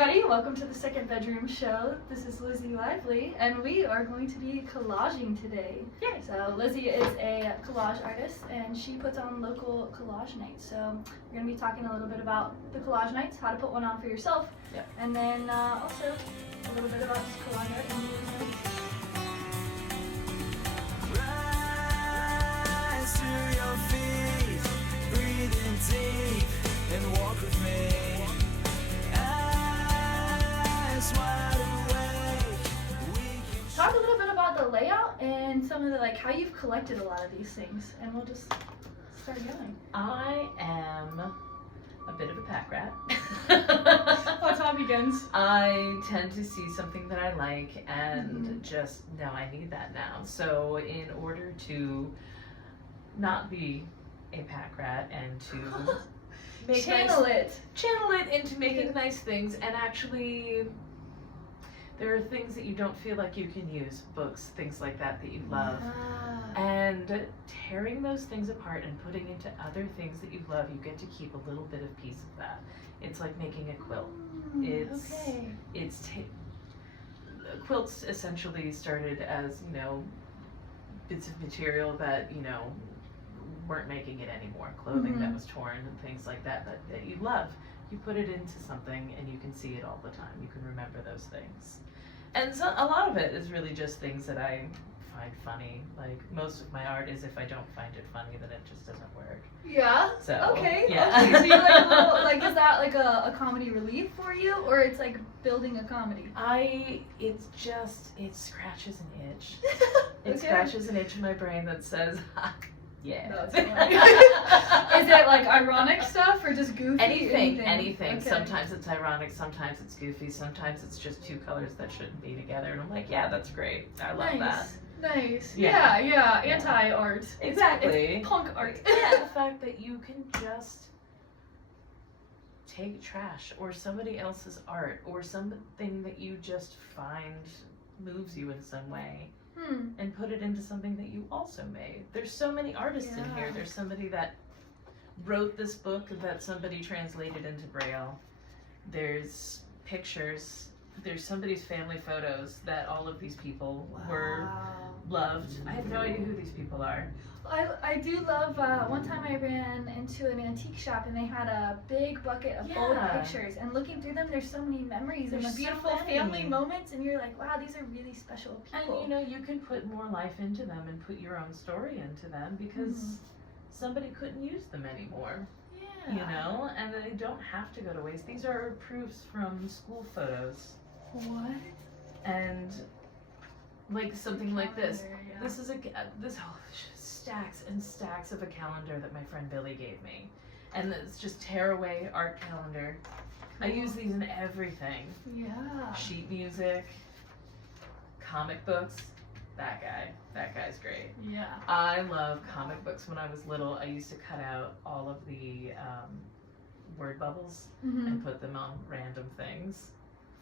everybody, welcome to the Second Bedroom Show. This is Lizi Lively, and we are going to be collaging today. Yay. So Lizi is a collage artist, and she puts on local collage nights. So we're going to be talking a little bit about the collage nights, how to put one on for yourself, and then also a little bit about just collage art and movie nights. Rise to your feet, breathe in deep, and walk with me. Talk a little bit about the layout and some of the how you've collected a lot of these things, and we'll just start going. I am a bit of a pack rat. What time begins? I tend to see something that I like and just know I need that now. So in order to not be a pack rat and to make channel it into making nice things, and actually there are things that you don't feel like you can use, books, things like that you love. And tearing those things apart and putting into other things that you love, you get to keep a little bit of piece of that. It's like making a quilt. Quilts essentially started as, bits of material that, weren't making it anymore. Clothing that was torn and things like that you love. You put it into something and you can see it all the time. You can remember those things. And so a lot of it is really just things that I find funny. Like most of my art is, if I don't find it funny, then it just doesn't work. Yeah. So okay. Yeah. Okay. So you're like a little, is that like a comedy relief for you, or it's like building a comedy? It scratches an itch. It Okay. scratches an itch in my brain that says, ha, yeah. No, it's fine. Is it like ironic stuff or just goofy? Anything. Okay. Sometimes it's ironic, sometimes it's goofy, sometimes it's just two colors that shouldn't be together, and I'm like, yeah, that's great. I love that. Nice. Yeah. Yeah. Anti-art. Exactly. It's punk art. Yeah, the fact that you can just take trash or somebody else's art or something that you just find moves you in some way, and put it into something that you also made. There's so many artists in here. There's somebody that wrote this book that somebody translated into Braille. There's pictures. There's somebody's family photos that all of these people were loved. I have no idea who these people are. I do love, one time I ran into an antique shop and they had a big bucket of old pictures, and looking through them, there's so many memories and beautiful family moments, and you're like, wow, these are really special people. And you can put more life into them and put your own story into them because somebody couldn't use them anymore. Yeah. And they don't have to go to waste. These are proofs from school photos. What? And like something like this. Yeah. This is stacks and stacks of a calendar that my friend Billy gave me. And it's just tearaway art calendar. I use these in everything. Yeah. Sheet music, comic books. That guy's great. Yeah. I love comic books. When I was little, I used to cut out all of the word bubbles and put them on random things.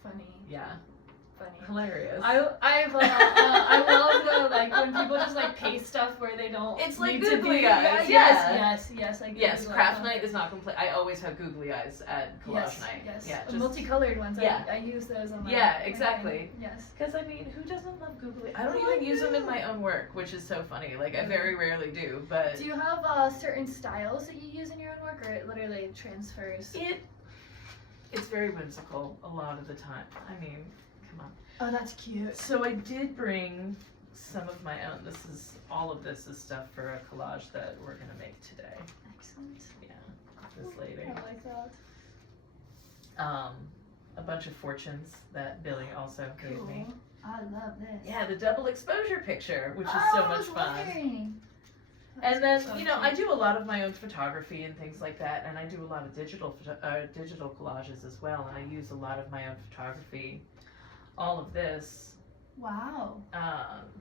Funny. Yeah. Funny. Hilarious. I love the when people just paste stuff where they don't. It's like need to googly be. eyes. Yes. Yes, craft night is not complete. I always have googly eyes at collage night. Yes. Yeah. The multicolored ones. Yeah. I use those on my. Yeah, exactly. Yes. Because who doesn't love googly? I don't even use them in my own work, which is so funny. I very rarely do. But do you have certain styles that you use in your own work, or it literally transfers? It's very whimsical a lot of the time. Come on. Oh, that's cute. So I did bring some of my own. All of this is stuff for a collage that we're gonna make today. Excellent. Yeah, this lady. I like that. A bunch of fortunes that Billy also gave me. I love this. Yeah, the double exposure picture, which is so much fun. And then, I do a lot of my own photography and things like that, and I do a lot of digital collages as well, and I use a lot of my own photography. All of this. Wow.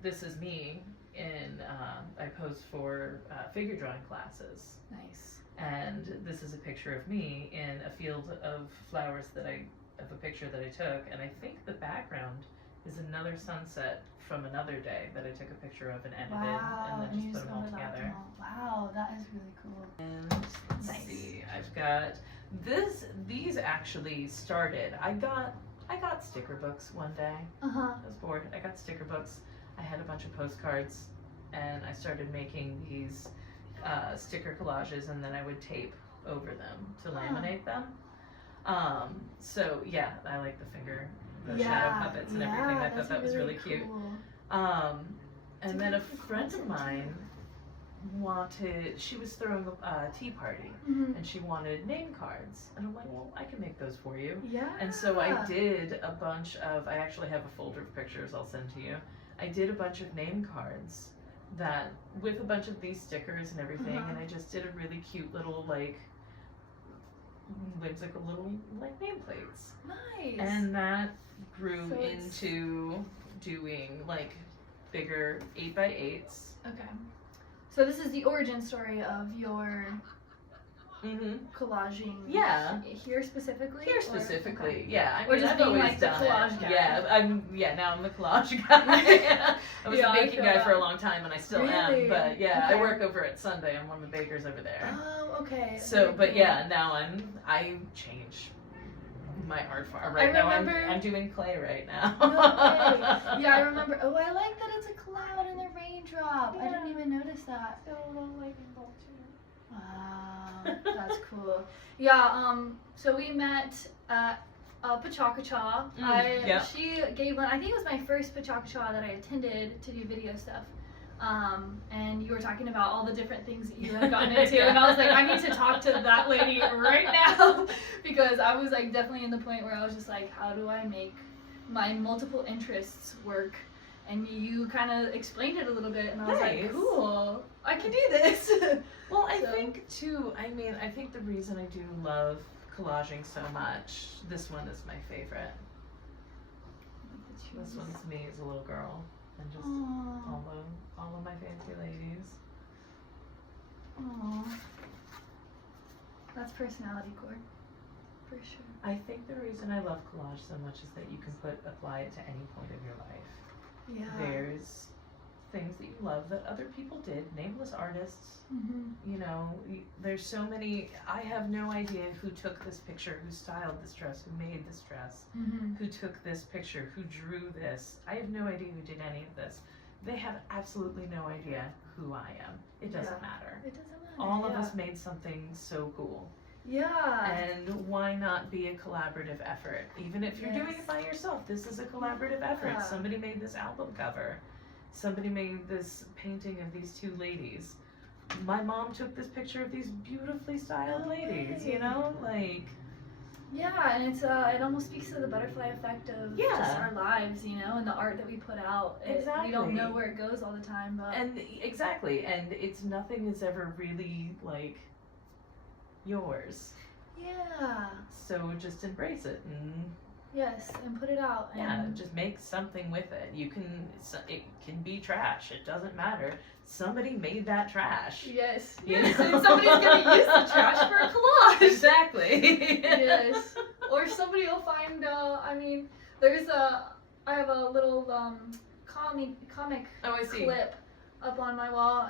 This is me I pose for figure drawing classes. Nice. And this is a picture of me in a field of flowers of a picture that I took, and I think the background is another sunset from another day that I took a picture of and edited, and then just put them all together. Wow, that is really cool. And let's see, I've got These actually started. I got sticker books one day. I was bored. I got sticker books. I had a bunch of postcards, and I started making these sticker collages, and then I would tape over them to laminate them. So yeah, I like the shadow puppets and everything. I thought that was really cute. And then a friend of mine she was throwing a tea party, and she wanted name cards, and I'm like, well, I can make those for you. Yeah. And so I did a bunch of, I actually have a folder of pictures I'll send to you. I did a bunch of name cards that, with a bunch of these stickers and everything, and I just did a really cute little, like, whimsical little, like, nameplates. Nice. And that grew into doing, like, bigger 8x8s. Okay. So this is the origin story of your collaging. Yeah. Here specifically. Yeah. I or mean, just I've being always like the done collage it. guy. Yeah. Now I'm the collage guy. I was a baking guy for a long time, and I still am. But yeah, I work over at Sunday. I'm one of the bakers over there. Oh, okay. So, but yeah, now I change my art form. Right now I'm doing clay right now. Okay. Yeah, I remember. Oh, I like that it's a cloud and a raindrop. I didn't even notice that. Wow, that's cool. Yeah. So we met at Pecha Kucha. She gave one. I think it was my first Pecha Kucha that I attended to do video stuff. And you were talking about all the different things that you had gotten into, and I was like, I need to talk to that lady right now, because I was like definitely in the point where I was just like, how do I make my multiple interests work? And you kind of explained it a little bit, and I was like, cool, I can do this. Well, I think too, I think the reason I do love collaging so much, this one is my favorite. This one's me as a little girl, and just all of my fancy ladies. Aww. That's personality core, for sure. I think the reason I love collage so much is that you can apply it to any point of your life. Yeah. There's things that you love that other people did, nameless artists. You know, there's so many. I have no idea who took this picture, who styled this dress, who made this dress, who took this picture, who drew this. I have no idea who did any of this. They have absolutely no idea who I am. It doesn't matter. It doesn't matter. All of us made something so cool. Yeah. And why not be a collaborative effort? Even if you're doing it by yourself, this is a collaborative effort. Somebody made this album cover. Somebody made this painting of these two ladies. My mom took this picture of these beautifully styled ladies, you know? Like... Yeah, and it's it almost speaks to the butterfly effect of just our lives, you know, and the art that we put out. We don't know where it goes all the time, but... And it's nothing is ever really, like, yours. Yeah. So just embrace it and... Yes, and put it out. And just make something with it. It can be trash. It doesn't matter. Somebody made that trash. Yes. Yes. And somebody's going to use the trash for a collage. Exactly. Yes. Or somebody will find, I have a little comic clip up on my wall,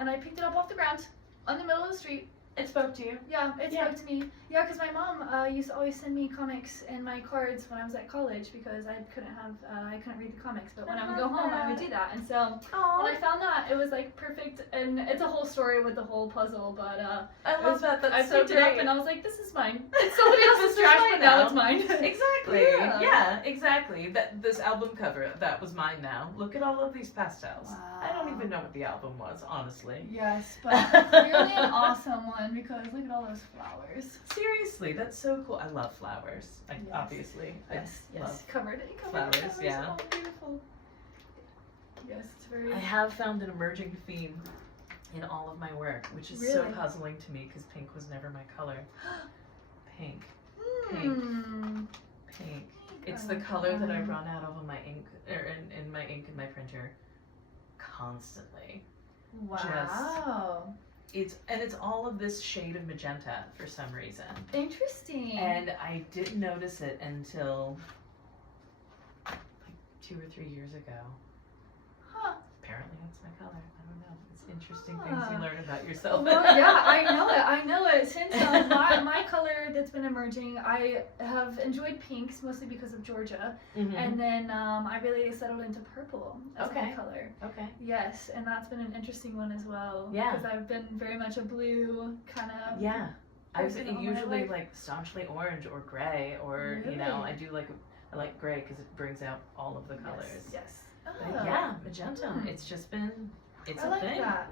and I picked it up off the ground on the middle of the street. It spoke to you? Yeah, it spoke to me. Yeah, because my mom used to always send me comics in my cards when I was at college, because I couldn't read the comics, but when I would go home, I would do that. And so when I found that, it was like perfect, and it's a whole story with the whole puzzle, but I love that. That's I so picked it up and I was like, this is mine. It's somebody else's trash, but now it's mine. Exactly. Yeah, exactly. This album cover, that was mine now. Look at all of these pastels. Wow. I don't even know what the album was, honestly. Yes, but really an awesome one, because look at all those flowers. Seriously, that's so cool. I love flowers. Obviously. Yes. Love covered flowers. Yeah. Oh, beautiful. Yes, it's very... I have found an emerging theme in all of my work, which is so puzzling to me, because pink was never my color. Pink. Pink. It's the color that I run out of in my ink, or in my ink in my printer constantly. Wow. It's all of this shade of magenta for some reason. Interesting. And I didn't notice it until like 2 or 3 years ago. Huh. apparently it's my color. I don't know. It's interesting things you learn about yourself. Well, yeah, I know it. Since my color that's been emerging, I have enjoyed pinks mostly because of Georgia, and then I really settled into purple as my color. Okay. Yes, and that's been an interesting one as well. Yeah. Because I've been very much a blue kind of. Yeah. I was person all my usually life. like staunchly orange or gray, or you know, I like gray because it brings out all of the colors. Yes. But yeah, magenta. It's just been. It's I a like thing. that.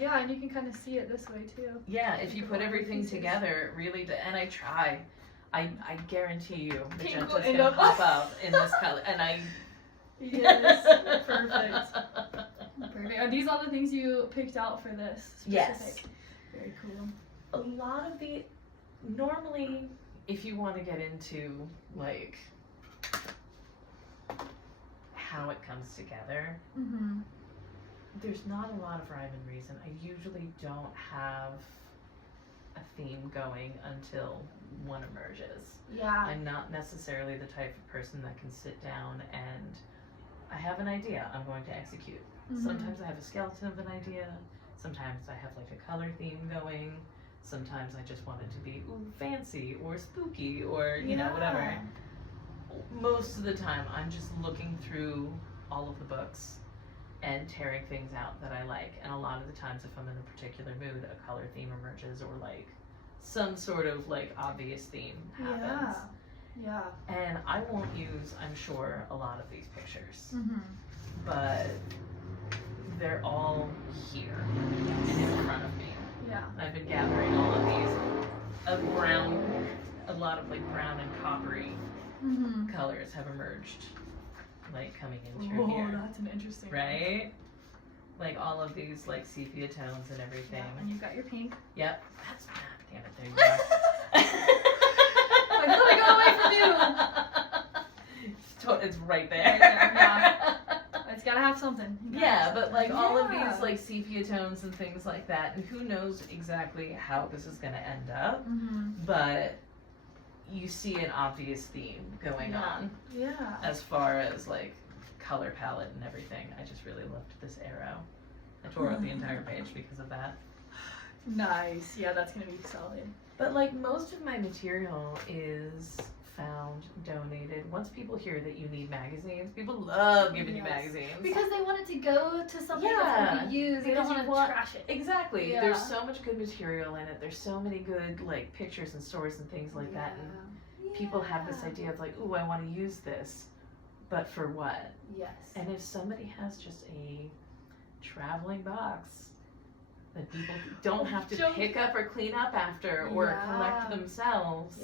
Yeah, and you can kind of see it this way too. Yeah, if you put everything pieces. together, really, and I try. I guarantee you, Pink magenta's will end gonna up- pop up in this color, and I. Yes, perfect. Perfect. Are these all the things you picked out for this specific? Yes. Very cool. A lot of the normally, if you want to get into like how it comes together, there's not a lot of rhyme and reason. I usually don't have a theme going until one emerges. Yeah. I'm not necessarily the type of person that can sit down and I have an idea I'm going to execute. Sometimes I have a skeleton of an idea. Sometimes I have like a color theme going. Sometimes I just want it to be fancy or spooky or you know whatever. Most of the time I'm just looking through all of the books and tearing things out that I like, and a lot of the times if I'm in a particular mood, a color theme emerges or like some sort of like obvious theme happens. Yeah. And I won't use, I'm sure, a lot of these pictures, but they're all here and in front of me. Yeah. I've been gathering all of these a lot of like brown and coppery colors have emerged, like coming in through here. Oh, that's an interesting one. Right? Like all of these like sepia tones and everything. Yeah, and you've got your pink. Yep. That's damn it, there you Like, let me go away from you. It's right there. Right there, yeah. It's gotta have something. Yeah, but like all of these like sepia tones and things like that, and who knows exactly how this is gonna end up, but you see an obvious theme going on. Yeah. As far as like color palette and everything. I just really loved this arrow. I tore out the entire page because of that. Nice. Yeah, that's gonna be solid. But like most of my material is found, donated. Once people hear that you need magazines, people love giving you magazines. Because they want it to go to something Yeah, that's gonna be used. They don't because want to trash it. Exactly. Yeah. There's so much good material in it. There's so many good like pictures and stories and things like that. And people have this idea of like, ooh, I want to use this, but for what? Yes. And if somebody has just a traveling box that people don't have to pick up or clean up after or collect themselves,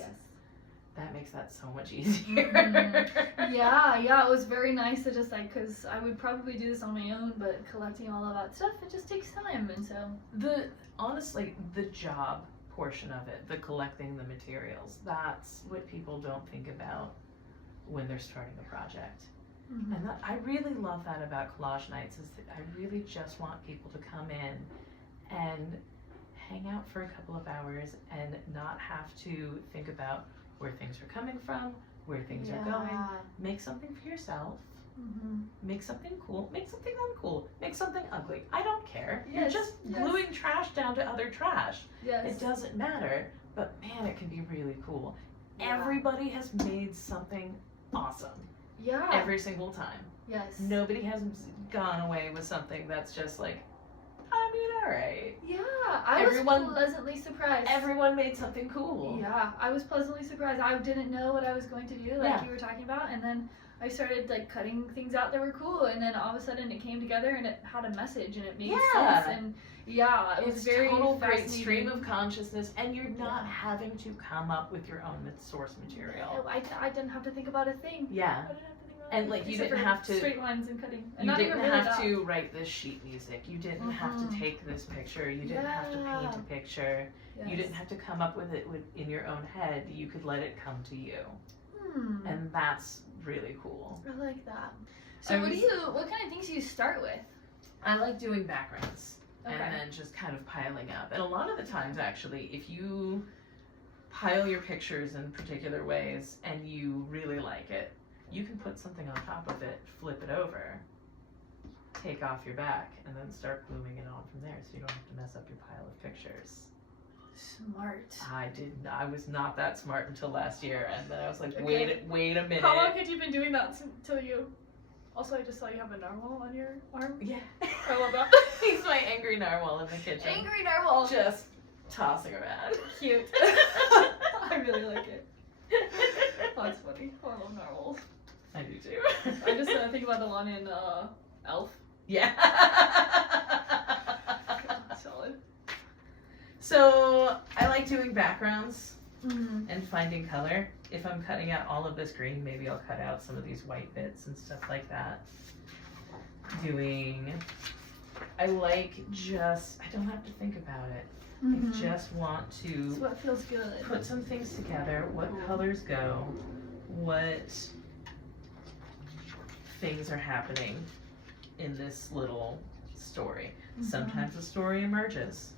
that makes that so much easier. Yeah, it was very nice to just like, because I would probably do this on my own, but collecting all of that stuff, it just takes time, and so. Honestly, the job portion of it, the collecting the materials, that's what people don't think about when they're starting a project. And I really love that about collage nights, is that I really just want people to come in and hang out for a couple of hours and not have to think about where things are coming from, where things are going. Make something for yourself. Make something cool. Make something uncool. Make something ugly. I don't care. You're just gluing trash down to other trash. It doesn't matter, but man, it can be really cool. Everybody has made something awesome. Every single time. Nobody has gone away with something that's just like, I mean, alright. I was pleasantly surprised. Everyone made something cool. I was pleasantly surprised. I didn't know what I was going to do, like you were talking about, and then I started like cutting things out that were cool, and then all of a sudden it came together and it had a message and it made sense, and it was very total fascinating. great stream of consciousness, and you're not having to come up with your own source material. I didn't have to think about a thing. I didn't have to think about and like you didn't have to straight lines and cutting. And you not didn't even really have to write this sheet music. You didn't have to take this picture. You didn't have to paint a picture. You didn't have to come up with it in your own head. You could let it come to you. And that's really cool. I like that. So what kind of things do you start with? I like doing backgrounds and then just kind of piling up. And a lot of the times actually, if you pile your pictures in particular ways and you really like it, you can put something on top of it, flip it over, take off your back and then start gluing it on from there, so you don't have to mess up your pile of pictures. Smart. I was not that smart until last year, and then I was like, Okay. wait a minute. How long had you been doing that till you? Also, I just saw you have a narwhal on your arm. Yeah. I love that. He's my angry narwhal in the kitchen. Angry narwhal. Just tossing around. Cute. I really like it. Oh, that's funny. Oh, I love narwhals. I do too. I just think about the one in Elf. Yeah. Solid. So I like doing backgrounds Mm-hmm. and finding color. If I'm cutting out all of this green, maybe I'll cut out some of these white bits and stuff like that. I like I don't have to think about it. I just want to That's what feels good. put some things together, what colors go, what things are happening in this little story. Sometimes a story emerges.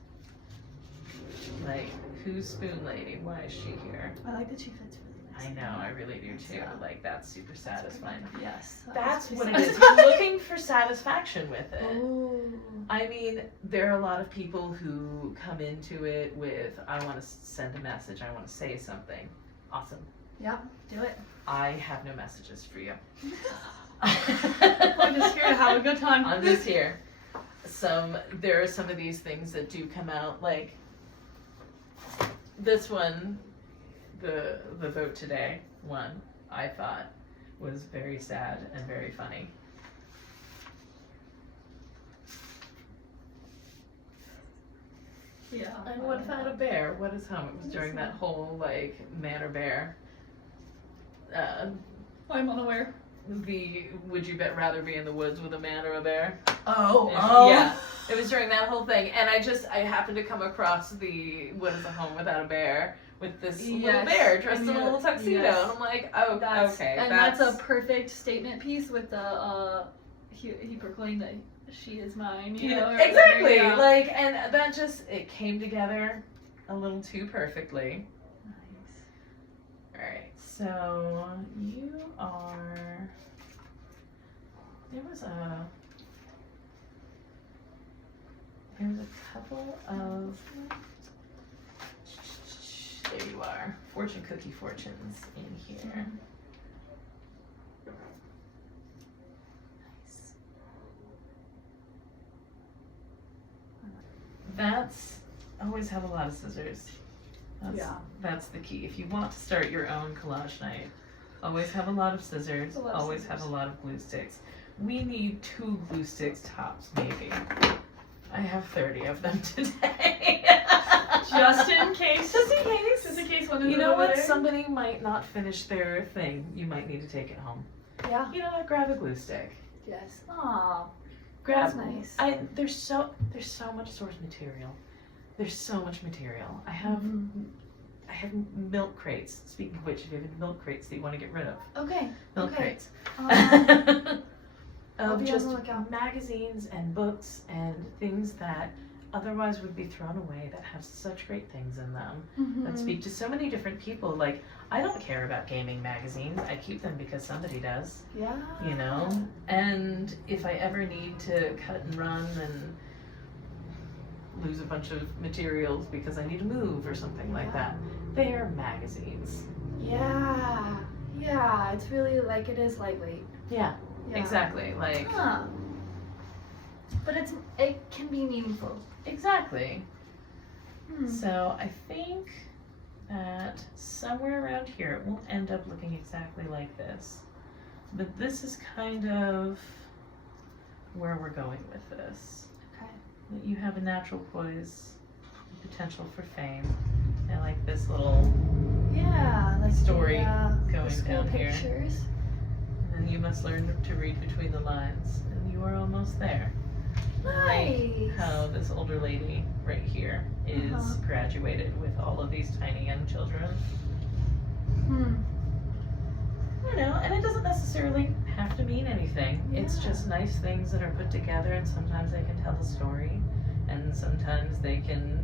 Like, who's Spoon Lady? Why is she here? I like that she fits really nice. I know, I really do too. Like, that's super satisfying. Yes. That's was what it pretty is. You're looking for satisfaction with it. Oh. I mean, there are a lot of people who come into it with, I want to send a message, I want to say something. Awesome. Yeah, do it. I have no messages for you. I'm just here to have a good time. I'm just here. There are some of these things that do come out, like this one, the vote today one, I thought was very sad and very funny. Yeah. And what about a bear? What is home? It was during that whole like man or bear. I'm unaware. Would you rather be in the woods with a man or a bear? Oh. Yeah, it was during that whole thing, and I happened to come across what is a home without a bear with this little bear dressed in a little tuxedo, and I'm like, oh, okay, and that's a perfect statement piece with the he proclaimed that she is mine, you know. Exactly, Yeah. like, and that it came together a little too perfectly. Nice. All right, so you are. There was a couple of. There you are. Fortune cookie fortunes in here. Nice. That's always have a lot of scissors. That's the key. If you want to start your own collage night, always have a lot of scissors. Always have a lot of glue sticks. We need 2 glue sticks tops, maybe. I have 30 of them today. Just in case. Just in case. Just in case one of You them know over what? there. Somebody might not finish their thing. You might need to take it home. Yeah. You know what? Grab a glue stick. Yes. Aw. Grab. That's nice. There's so much source material. There's so much material. I have milk crates. Speaking of which, if you have any milk crates that you want to get rid of. Okay. Milk Okay. crates. I'll be on just the lookout. magazines and books and things that otherwise would be thrown away that have such great things in them that speak to so many different people. Like, I don't care about gaming magazines. I keep them because somebody does. Yeah. You know? And if I ever need to cut and run and lose a bunch of materials because I need to move or something like that, they are magazines. Yeah. Yeah. It's really like it is lightweight. Yeah. Exactly. Like. Huh. But it can be meaningful. Exactly. So I think that somewhere around here it won't end up looking exactly like this. But this is kind of where we're going with this. Okay. That you have a natural poise, potential for fame. I like this little like story the going school down here. pictures. And you must learn to read between the lines. And you are almost there. Nice. Like how this older lady right here is graduated with all of these tiny young children. You know, and it doesn't necessarily have to mean anything. It's just nice things that are put together, and sometimes they can tell a story, and sometimes you can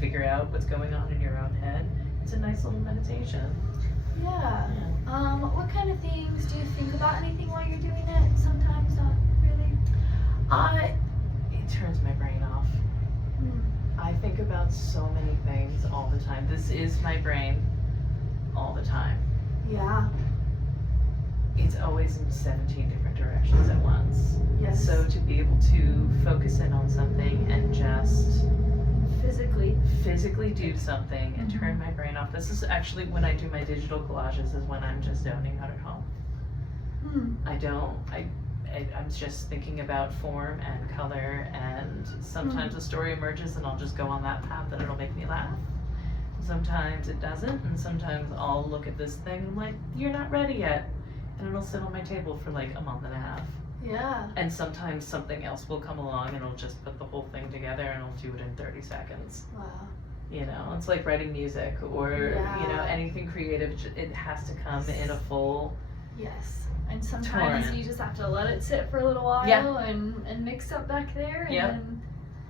figure out what's going on in your own head. It's a nice little meditation. Yeah. What kind of things do you think about anything while you're doing it? Sometimes not really. It turns my brain off. I think about so many things all the time. This is my brain all the time. Yeah. It's always in 17 different directions at once. Yes. So to be able to focus in on something and just physically do something and turn my brain off. This is actually when I do my digital collages, is when I'm just zoning out at home. I'm just thinking about form and color, and sometimes a story emerges and I'll just go on that path and it'll make me laugh. Sometimes it doesn't, and sometimes I'll look at this thing and I'm like, you're not ready yet. And it'll sit on my table for like a month and a half. Yeah. And sometimes something else will come along and it'll just put the whole thing together and it'll do it in 30 seconds. Wow. You know, it's like writing music or, you know, anything creative. It has to come in a full. Yes. And sometimes you just have to let it sit for a little while and mix up back there. And then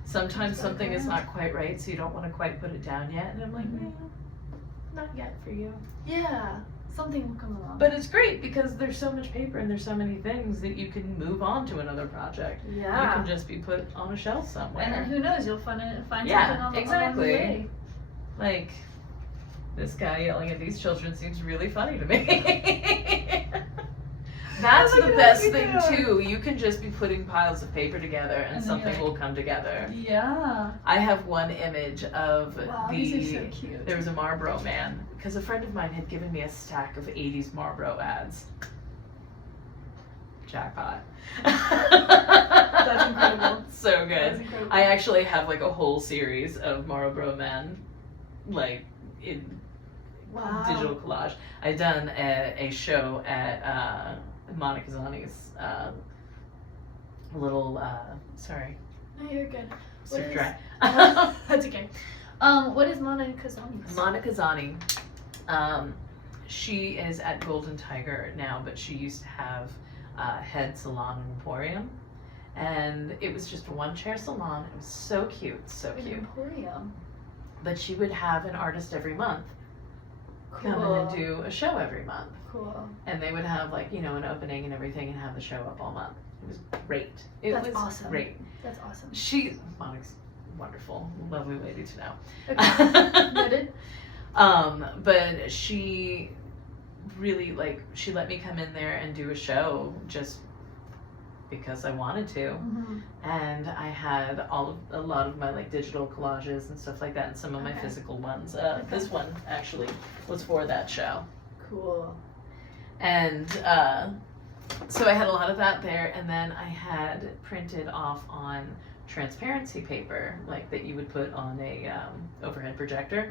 sometimes something is not quite right, so you don't want to quite put it down yet. And I'm like, not yet for you. Yeah. Something will come along. But it's great because there's so much paper and there's so many things that you can move on to another project. Yeah. You can just be put on a shelf somewhere. And then who knows, you'll find something on the way. Like, this guy yelling at these children seems really funny to me. That's the best thing too. You can just be putting piles of paper together and something will come together. Yeah. I have one image of these are so cute. There was a Marlboro man, because a friend of mine had given me a stack of 80s Marlboro ads. Jackpot. That's incredible. So good. That's incredible. I actually have like a whole series of Marlboro men, like in digital collage. I've done a show at Monica Zani's little sorry. No, you're good. Super dry. That's okay. What is Monica Zani's? Monica Zani. She is at Golden Tiger now, but she used to have Head Salon and Emporium. And it was just a one-chair salon. It was so cute, so cute. Emporium. But she would have an artist every month come in and do a show every month. Cool. And they would have like, you know, an opening and everything and have the show up all month. It was great. That's was awesome. Great. That's awesome. Monica's wonderful, lovely lady to know. Okay. Noted. But she really she let me come in there and do a show just because I wanted to. And I had a lot of my like digital collages and stuff like that, and some of my physical ones. This one actually was for that show. Cool. And so I had a lot of that there, and then I had printed off on transparency paper, like that you would put on a overhead projector.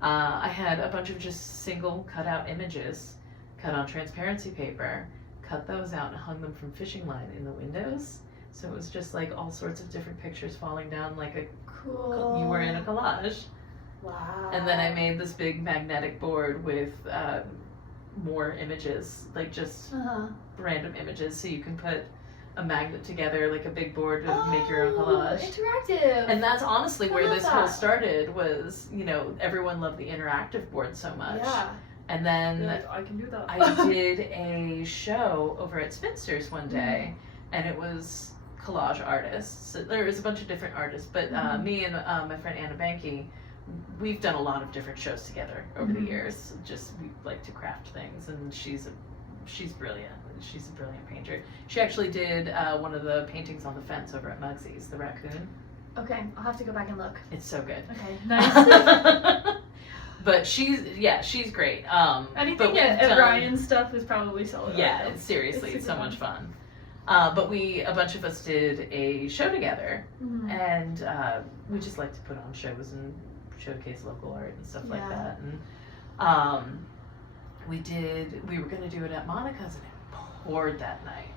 I had a bunch of just single cutout images cut on transparency paper, cut those out and hung them from fishing line in the windows. So it was just like all sorts of different pictures falling down like you were in a collage. Wow. And then I made this big magnetic board with more images, like just random images, so you can put a magnet together, like a big board to make your own collage. Interactive. And that's honestly where this whole started, was, you know, everyone loved the interactive board so much. Yeah. And then I can do that. I did a show over at Spinsters one day, and it was collage artists. There was a bunch of different artists, but me and my friend Anna Banky, we've done a lot of different shows together over the years. Just we like to craft things, and she's brilliant. She's a brilliant painter. She actually did one of the paintings on the fence over at Mugsy's, the raccoon. Okay, I'll have to go back and look. It's so good. Okay, nice. But she's great. Anything at Ryan's stuff is probably solid. Yeah, seriously, it's so much fun. But a bunch of us did a show together, and we just like to put on shows and showcase local art and stuff like that. And we were going to do it at Monica's, and it poured that night.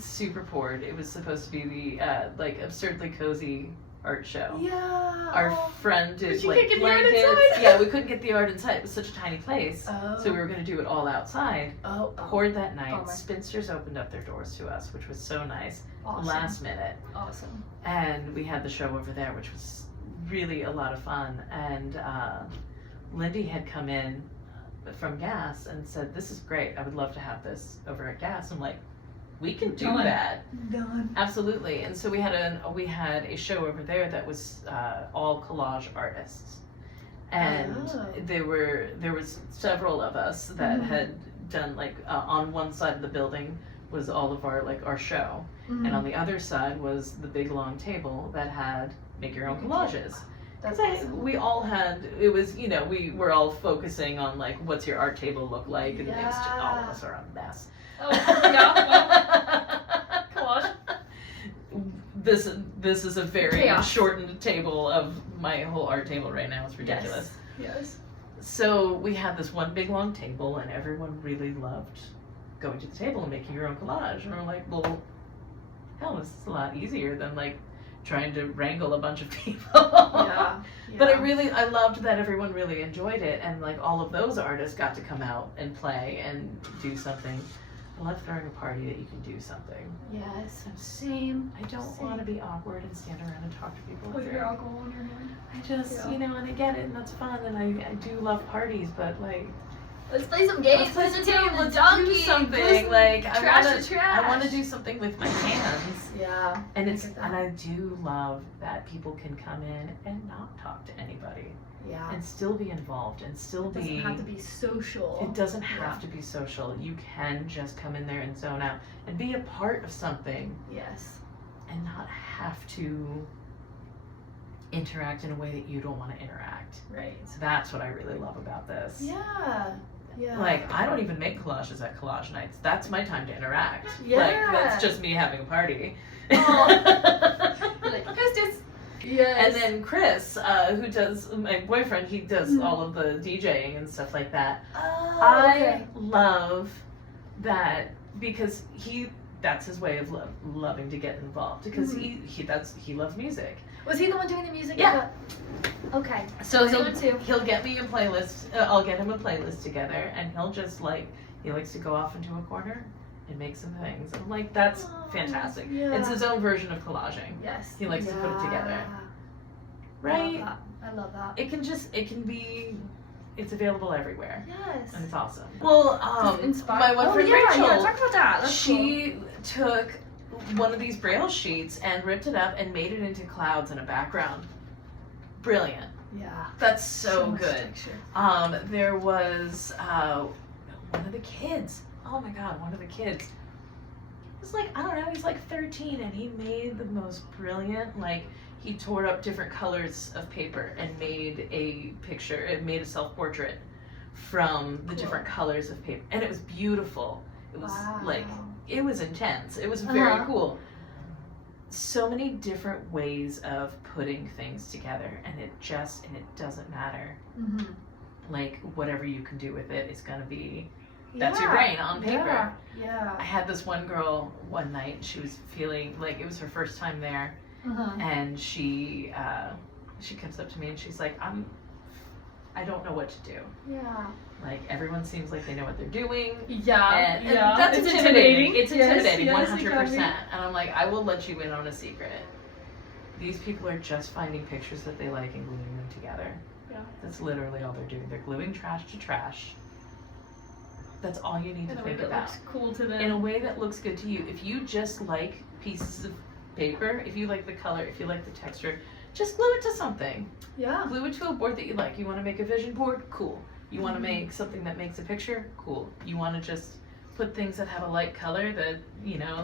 Super poured. It was supposed to be the like absurdly cozy art show. Yeah. Our friend did like blankets. Yeah, we couldn't get the art inside. It was such a tiny place. So we were going to do it all outside. Poured that night. Spinsters opened up their doors to us, which was so nice. Awesome. Last minute. Awesome. And we had the show over there, which was really a lot of fun. And Lindy had come in from Gas and said, "This is great. I would love to have this over at Gas." I'm like, we can do Done. that. Done. Absolutely. And so we had a show over there that was all collage artists, and there was several of us that had done like on one side of the building was all of our show, and on the other side was the big long table that had make your own collages. That's awesome. We all had, it was, you know, we were all focusing on like what's your art table look like, and it's just, all of us are a mess. Oh, yeah. Collage. This is a very Chaos. shortened table of my whole art table right now. It's ridiculous. Yes. So we had this one big long table, and everyone really loved going to the table and making your own collage. And we're like, well, hell, this is a lot easier than like trying to wrangle a bunch of people. Yeah. But I loved that everyone really enjoyed it, and like all of those artists got to come out and play and do something. I love throwing a party that you can do something. Yes. Same. I don't want to be awkward and stand around and talk to people. With your alcohol in your hand. I just, you know, and I get it, and that's fun, and I do love parties, but like, Let's play some games. let's play Put some the table games, in the let's donkey. do something. Put Like, trash I to trash. want to do something with my hands. Yeah. And I it's get that. and I do love that people can come in and not talk to anybody Yeah. and still be involved and still It doesn't have to be social. It doesn't have to be social. You can just come in there and zone out and be a part of something Yes. and not have to interact in a way that you don't want to interact. Right. So that's what I really love about this. Yeah. Yeah. Like, I don't even make collages at collage nights. That's my time to interact. Yeah. Like, that's just me having a party. Oh. Like, Christus. Yes. And then Chris, who does, my boyfriend, he does all of the DJing and stuff like that. Oh, I love that because that's his way of loving to get involved because he loves music. Was he the one doing the music? Yeah. Okay. So too. he'll get me a playlist. I'll get him a playlist together, and he'll just he likes to go off into a corner and make some things. I'm like, that's fantastic. Yeah. It's his own version of collaging. Yes. He likes to put it together. Right? I love that. It's available everywhere. Yes. And it's awesome. Well, my one friend Rachel, talk about that. That's she took one of these Braille sheets and ripped it up and made it into clouds and a background. Brilliant. cool. Yeah. That's so much good. texture. There was one of the kids. Oh my god, one of the kids. He was I don't know, he's 13 and he made the most brilliant, he tore up different colors of paper and made a picture, it made a self-portrait from the different colors of paper. And it was beautiful. It was it was intense. It was very cool. So many different ways of putting things together, and it doesn't matter. Whatever you can do with it is gonna be, that's your brain on paper. Yeah. I had this one girl one night, she was feeling it was her first time there, and she comes up to me and she's like, I don't know what to do. Yeah. Everyone seems like they know what they're doing. Yeah. And yeah. that's intimidating. It's intimidating, yes, 100%. And I'm like, I will let you in on a secret. These people are just finding pictures that they like and gluing them together. Yeah. That's literally all they're doing. They're gluing trash to trash. That's all you need to think about. Looks cool to them. In a way that looks good to you. If you just like pieces of paper, if you like the color, if you like the texture, just glue it to something. Yeah. Glue it to a board that you like. You want to make a vision board? Cool. You want to make something that makes a picture? Cool. You want to just put things that have a light color that,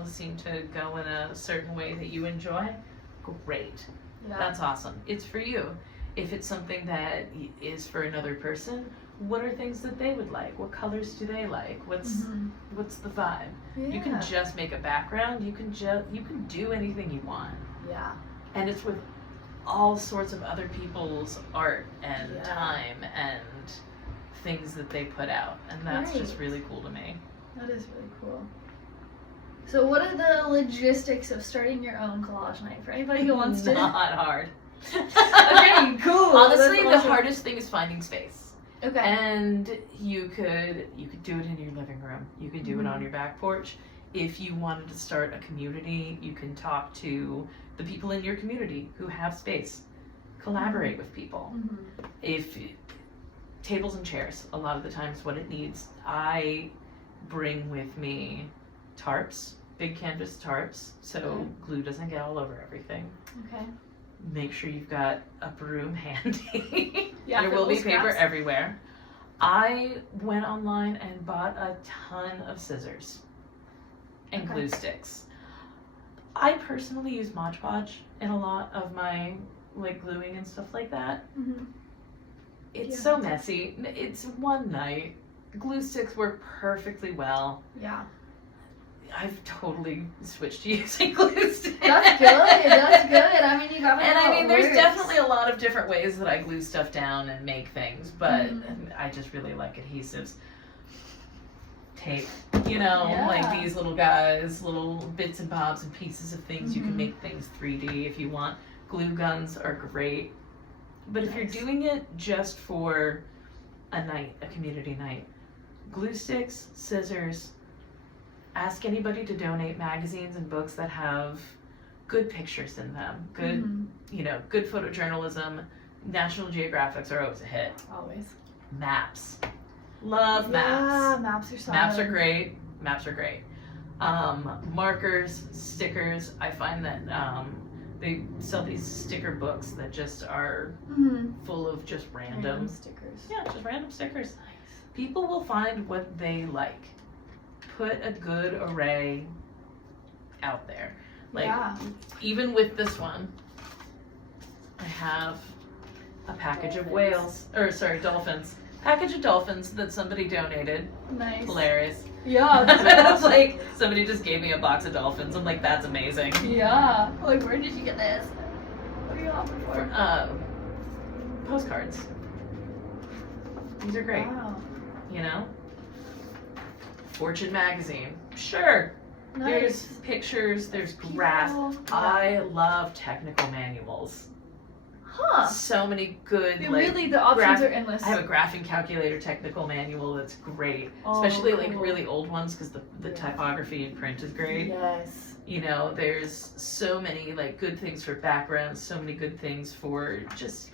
seem to go in a certain way that you enjoy? Great. Yeah. That's awesome. It's for you. If it's something that is for another person, what are things that they would like? What colors do they like? What's the vibe? Yeah. You can just make a background. You can do anything you want. Yeah. And it's with all sorts of other people's art and time and things that they put out, and that's just really cool to me. That is really cool. So what are the logistics of starting your own collage night for anybody who wants to? Not hard. Okay, cool. Honestly, That's the awesome. hardest thing is finding space. Okay. And you could do it in your living room. You could do it on your back porch. If you wanted to start a community, you can talk to the people in your community who have space. Collaborate with people. If tables and chairs, a lot of the times what it needs, I bring with me tarps big canvas tarps so glue doesn't get all over everything. Okay. Make sure you've got a broom handy. Yeah, there for will be little paper scraps. everywhere. I went online and bought a ton of scissors and glue sticks. I personally use Mod Podge in a lot of my like gluing and stuff like that. Mm-hmm. It's so messy. It's one night. Glue sticks work perfectly well. Yeah. I've totally switched to using glue sticks. That's good. That's good. I mean, you got me. And I mean, there's definitely a lot of different ways that I glue stuff down and make things, but I just really like adhesives. Tape, you know, like these little guys, little bits and bobs and pieces of things. You can make things 3D if you want. Glue guns are great. But if you're doing it just for a night, a community night, glue sticks, scissors, ask anybody to donate magazines and books that have good pictures in them, good, you know, good photojournalism. National Geographics are always a hit. Always. Maps. Love maps. Yeah, maps are solid. Maps are great. Maps are great. Markers, stickers. I find that they sell these sticker books that just are full of just random stickers. Yeah, just random stickers. Nice. People will find what they like. Put a good array out there. Like, even with this one, I have a package of dolphins. Package of dolphins that somebody donated. Nice. Hilarious. Yeah. It's like somebody just gave me a box of dolphins. I'm like, that's amazing. Yeah. Like, where did you get this? What are you offering for? Postcards. These are great. Wow. You know? Fortune magazine. Sure. Nice. There's pictures, there's graphs. I love technical manuals. Huh. So many good, Really, the options are endless. I have a graphing calculator technical manual that's great. Especially like really old ones because the typography in print is great. Yes. You know, there's so many like good things for backgrounds, so many good things for just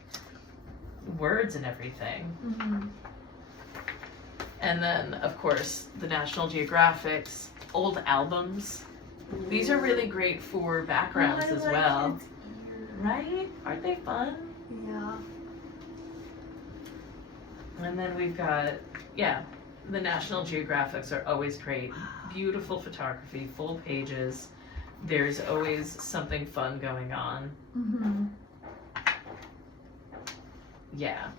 words and everything. And then, of course, the National Geographics, old albums. These are really great for backgrounds as well. Right? Aren't they fun? Yeah. And then we've got, the National Geographics are always great. Beautiful photography, full pages. There's always something fun going on. Yeah.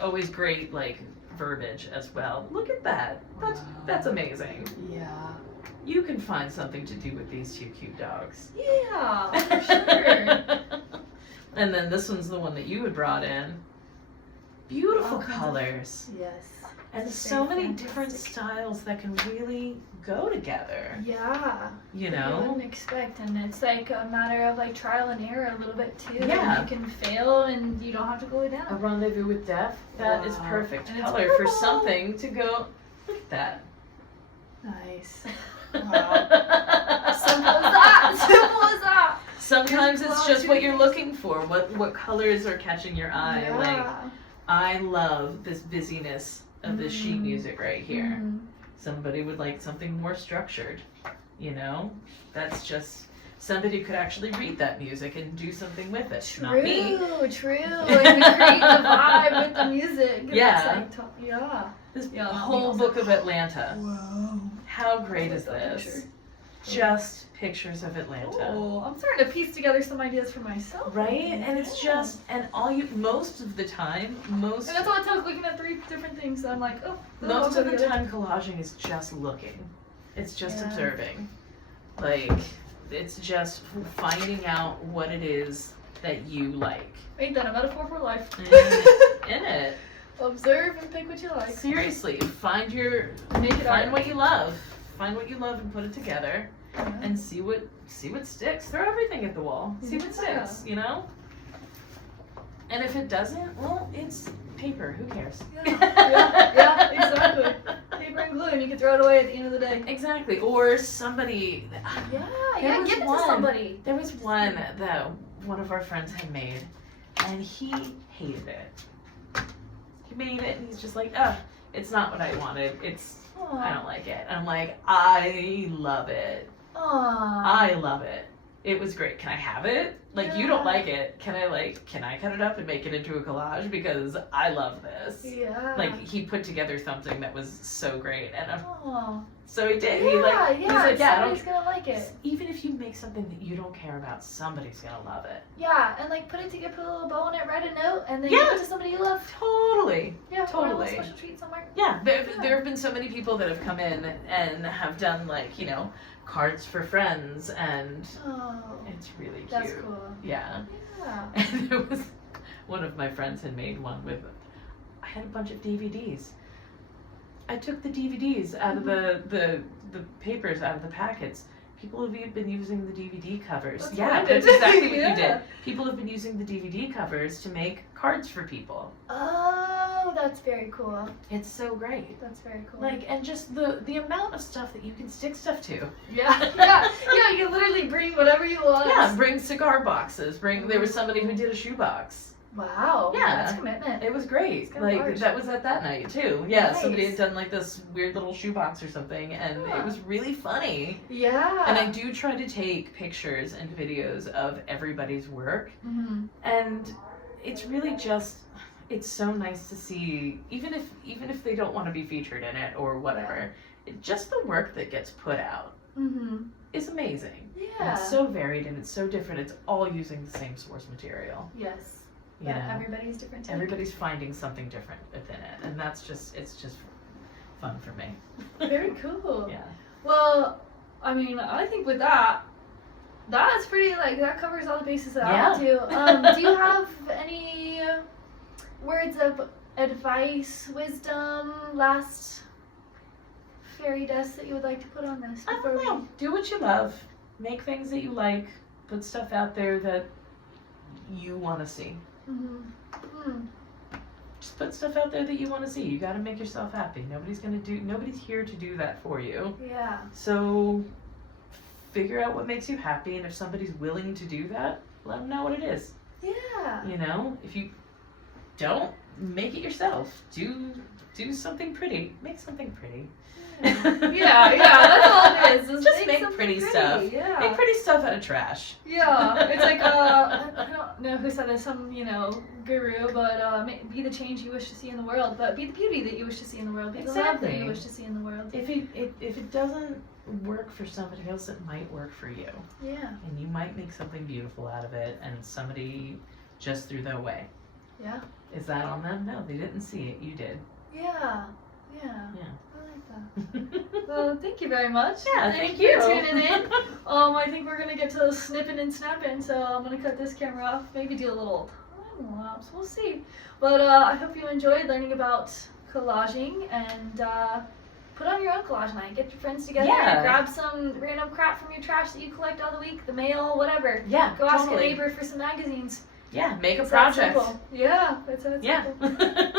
Always great, like, verbiage as well. Look at that. That's amazing. Yeah. You can find something to do with these two cute dogs. Yeah, for sure. And then this one's the one that you had brought in. Beautiful colors. Yes. And so many different styles that can really go together. Yeah. You You know? wouldn't expect, and it's like a matter of like trial and error a little bit too. Yeah. You can fail and you don't have to glue it A down. rendezvous with death. That is perfect And it's color for purple. something to go. Look at that. Nice. Wow. Simple as that. Simple as that. Sometimes it's just what you're looking for. What colors are catching your eye? Yeah. Like, I love this busyness of this sheet music right here. Somebody would like something more structured, you know? That's just somebody could actually read that music and do something with it. True, Not me. true. Like you create the vibe with the music. And Yeah. It's like, yeah. This Yeah, whole me book of Atlanta. Wow. How great is that this? picture. Just pictures of Atlanta. Oh, I'm starting to piece together some ideas for myself. Right? And it's just, and most of the time, And that's all it took, looking at 3 different things. So I'm like, oh. most of the time collaging is just looking. It's just observing. Like, it's just finding out what it is that you like. Ain't that a metaphor for life? In it. Observe and pick what you like. Seriously, find what you love. Find what you love and put it together. And see what sticks. Throw everything at the wall. See what sticks, you know? And if it doesn't, well, it's paper. Who cares? Yeah, exactly. Paper and glue, and you can throw it away at the end of the day. Exactly. Or somebody. Yeah, give it to somebody. There was one that one of our friends had made, and he hated it. He made it, and he's just like, it's not what I wanted. I don't like it. And I'm like, I love it. I love it. It was great. Can I have it? Like, you don't like it. Can I cut it up and make it into a collage? Because I love this. Yeah. Like, he put together something that was so great. And Oh. so he did. Yeah, He was like, somebody's gonna like it. even if you make something that you don't care about, somebody's gonna love it. Yeah, and like put it together, put a little bow on it, write a note, and then Yeah. give it to somebody you love. Totally. Yeah, Totally. Or a little special treat somewhere. Yeah, there have been so many people that have come in and have done, like, you know, cards for friends, and Oh, it's really cute. that's cool. Yeah. Yeah. And there was one of my friends had made one with, I had a bunch of DVDs. I took the DVDs out of the papers out of the packets. People have been using the DVD covers. That's Yeah, what I did. that's exactly what Yeah. you did. People have been using the DVD covers to make cards for people. Oh, that's very cool. It's so great. That's very cool. Like, and just the amount of stuff that you can stick stuff to. yeah, you can literally bring whatever you want. Yeah, bring cigar boxes. There was somebody who did a shoebox. Wow. Yeah. That's commitment. It was great. It's kinda Like, large. that was at that night too. Yeah, Nice. somebody had done like this weird little shoebox or something, and Yeah. it was really funny. Yeah. And I do try to take pictures and videos of everybody's work, Mm-hmm. and it's really just, it's so nice to see, even if they don't want to be featured in it or whatever, just the work that gets put out Mm-hmm. is amazing. And Yeah. it's so varied and it's so different. It's all using the same source material. Yes. You Yeah, know? everybody's different. Too. Everybody's finding something different within it, and it's just fun for me. Very cool. Yeah. Well, I mean, I think with that's pretty, like, that covers all the bases that I want to. Do you have any words of advice, wisdom, last fairy dust that you would like to put on this? I don't know. Do what you love. Make things that you like. Put stuff out there that you want to see. Mm-hmm. Just put stuff out there that you want to see. You got to make yourself happy. Nobody's here to do that for you. Yeah. So figure out what makes you happy, and if somebody's willing to do that, let them know what it is. Yeah. You know, if you don't, make it yourself. Do something pretty. Make something pretty. Yeah, that's all it is. Just make something pretty stuff. Yeah. Make pretty stuff out of trash. Yeah, it's like I don't know who said this, some guru, but be the change you wish to see in the world, but be the beauty that you wish to see in the world, be the love that Exactly. you wish to see in the world. If it doesn't work for somebody else, it might work for you, Yeah, and you might make something beautiful out of it, and somebody just threw their way. yeah, Is that on them? No, they didn't see it. You did. yeah. Yeah. I like that. Well, thank you very much. Yeah, Thank thank you you. for tuning in. I think we're gonna get to snipping and snapping, so I'm gonna cut this camera off. Maybe do a little time lapse. We'll see. But I hope you enjoyed learning about collaging, and put on your own collage night. Get your friends together. Yeah. Grab some random crap from your trash that you collect all the week, the mail, whatever. Yeah, Go ask a totally. neighbor for some magazines. Yeah, make a It's that project. simple. Yeah, it's that Yeah. simple.